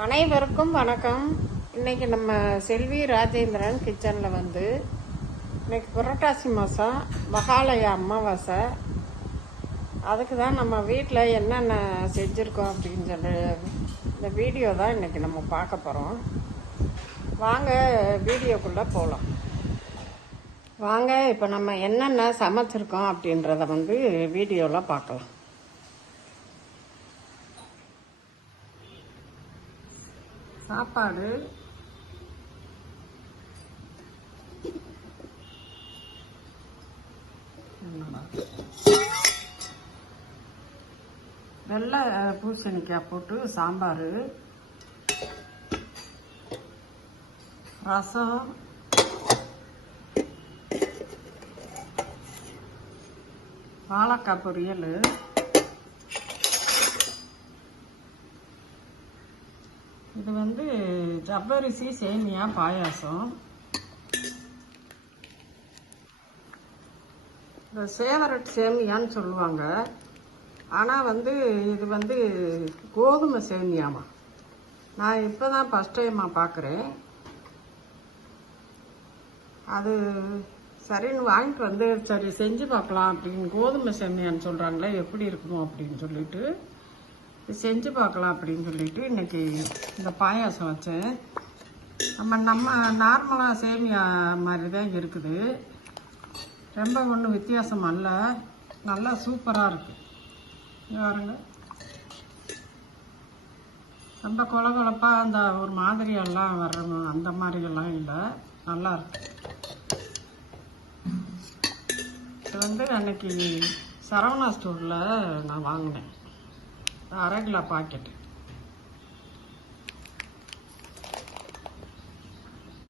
அனைவருக்கும் வணக்கம். இன்னைக்கு நம்ம செல்வி ராஜேந்திரன் கிச்சனில் வந்து இன்னைக்கு புரட்டாசி மாதம் மகாலய அமாவாசை. அதுக்கு தான் நம்ம வீட்டில் என்னென்ன செஞ்சுருக்கோம் அப்படின்னு சொல்லி இந்த வீடியோ தான் இன்றைக்கி நம்ம பார்க்க போகிறோம் வாங்க வீடியோக்குள்ளே போகலாம் வாங்க இப்போ நம்ம என்னென்ன சமைச்சிருக்கோம் அப்படின்றத வந்து வீடியோவில் பார்க்கலாம். சாப்பாடு. வெள்ளை பூசணிக்காய் போட்டு சாம்பார். ரசம். வாழைக்காய் பொரியல். இது வந்து ஜவ்வரிசி சேமியா பாயாசம். இந்த சேவரட் சேமியான்னு சொல்லுவாங்க. ஆனால் வந்து இது வந்து கோதுமை சேமியாமா நான் இப்போ தான் ஃபஸ்ட் டைமாக பார்க்குறேன் அது சரின்னு வாங்கிட்டு வந்து சரி செஞ்சு பார்க்கலாம் அப்படின்னு கோதுமை சேமியான்னு சொல்கிறாங்களே எப்படி இருக்கணும் அப்படின்னு சொல்லிட்டு. செஞ்சு பார்க்கலாம் அப்படின்னு சொல்லிட்டு இன்னைக்கு இந்த பாயாசம் வச்சேன். நம்ம நம்ம நார்மலாக சேமியா மாதிரி தான் இருக்குது. ரொம்ப ஒன்றும் வித்தியாசம் அல்ல. நல்லா சூப்பராக இருக்குது பாருங்க. ரொம்ப கொல கொலப்பாக அந்த ஒரு மாதிரியெல்லாம் வர்ற அந்த மாதிரி எல்லாம் இல்லை. நல்லா இருக்கு. இது வந்து அன்னைக்கு சரவணா ஸ்டோரில் நான் வாங்கினேன். அரை கிலோ பாக்கெட்டு.